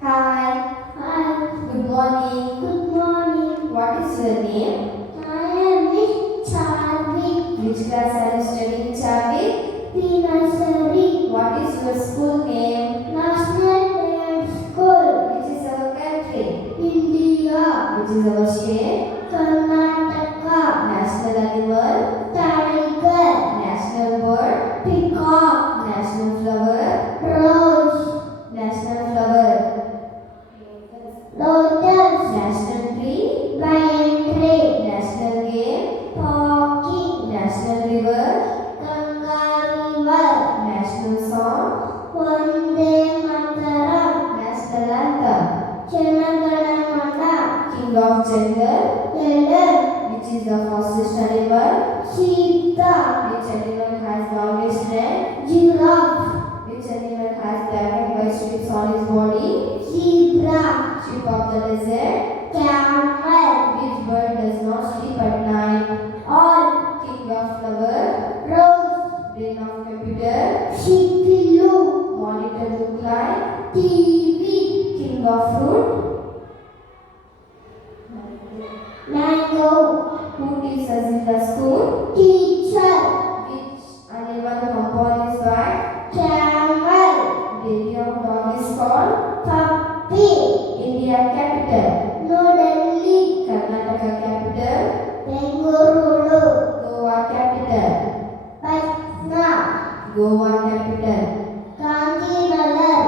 Hi. Hi. Good morning. Good morning. What is your name? I am Miss Charvi. Which class are you studying, Charvi? P. Nursery. What is your school name? National Parent School. Which is our country? India. Which is our state? Karnataka. National animal? Tiger. National bird? Peacock. National flower? Rose. National flower? Lotus. National tree? Banyan tree. National game? Hockey. National river? Ganga River. National song? Vande Mataram. National anthem? Janaganamana. King of jungle? Eleven. Which is the fastest animal? Cheetah. Which animal has longest neck? Giraffe. Which animal has black and white strips on his body? Zebra. Sheep of the desert? Camel. Which bird does not sleep at night? All. King of flower? Rose. Brain of computer? CPU. Monitor look like? TV. King of fruit? Mango. Who teaches us in the school? Teacher. Which animal compound is by? Camel. Baby of dog is called? Puppy. India capital? New Delhi. Karnataka capital? Bengaluru. Goa capital? Patna. Goa capital? Gandhinagar.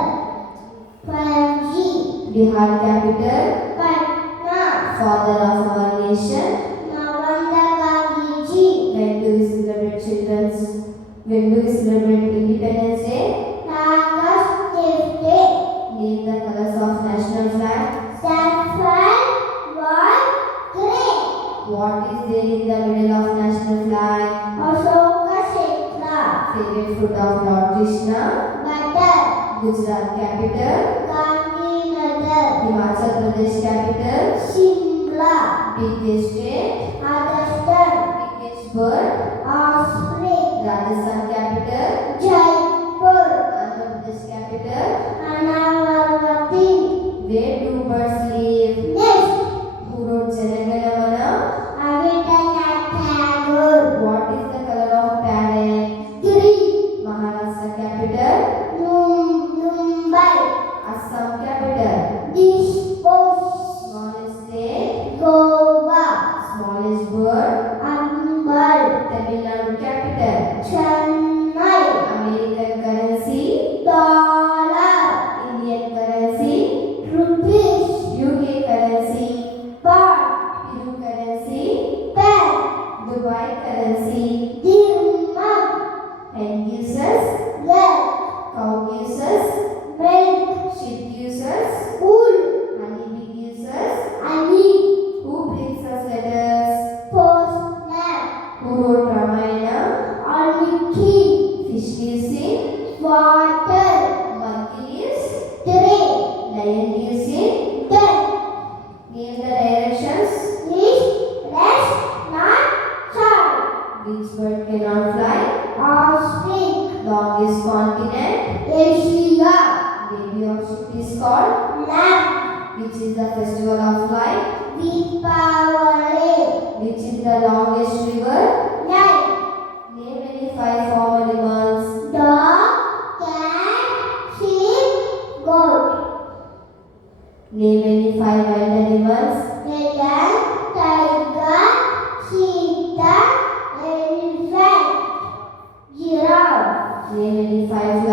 Panaji. Bihar capital? Patna. Father of our nation? Mahatma Gandhiji. When do we celebrate children's? When do we celebrate Independence Day? August 15. Name the colors of national flag. Saffron, white, grey. What is there in the middle of national flag? Ashoka Chakra. Favorite food of Lord Krishna? Butter. Gujarat capital? Gandhinagar. Himachal Pradesh capital? Shimla. Biggest state? Rajasthan. Biggest bird? Osprey. Rajasthan capital? Jaipur. Andhra Pradesh capital? Anavarvati. Where do birds live? Nest. Who wrote Janaganamana? Rabindranath Tagore. What is the color of parrot? Green. Maharashtra capital? Mumbai. Assam capital? Dispose. Smallest state? Goa. Smallest bird? Ambal. Tamil Nadu capital? Chennai. American currency? Dollar. Indian currency? Rupees. UK currency? Pound. Peru currency? Pen. Dubai currency? Dirham. Hen gives us? Leg. Cow gives us? Milk. Sheep gives us? Wool. Honeybee gives us? Honey. Who brings us letters? Postman. Who wrote Ramayana? Almiki. Fish lives in? Water. Monkey lives? Tree. Lion lives in? Den. Name the directions. East. West. North. South. Which bird cannot fly? Ostrich. Longest continent? Asia. Baby of sheep is called? Lamb. Which is the festival of light? Deepavali. Which is the longest river? Nine. Name any 5 farm animals. Dog. Cat. Sheep. Goat. Name any 5 wild animals. Lion. Tiger. Cheetah. Elephant. Giraffe. Name any 5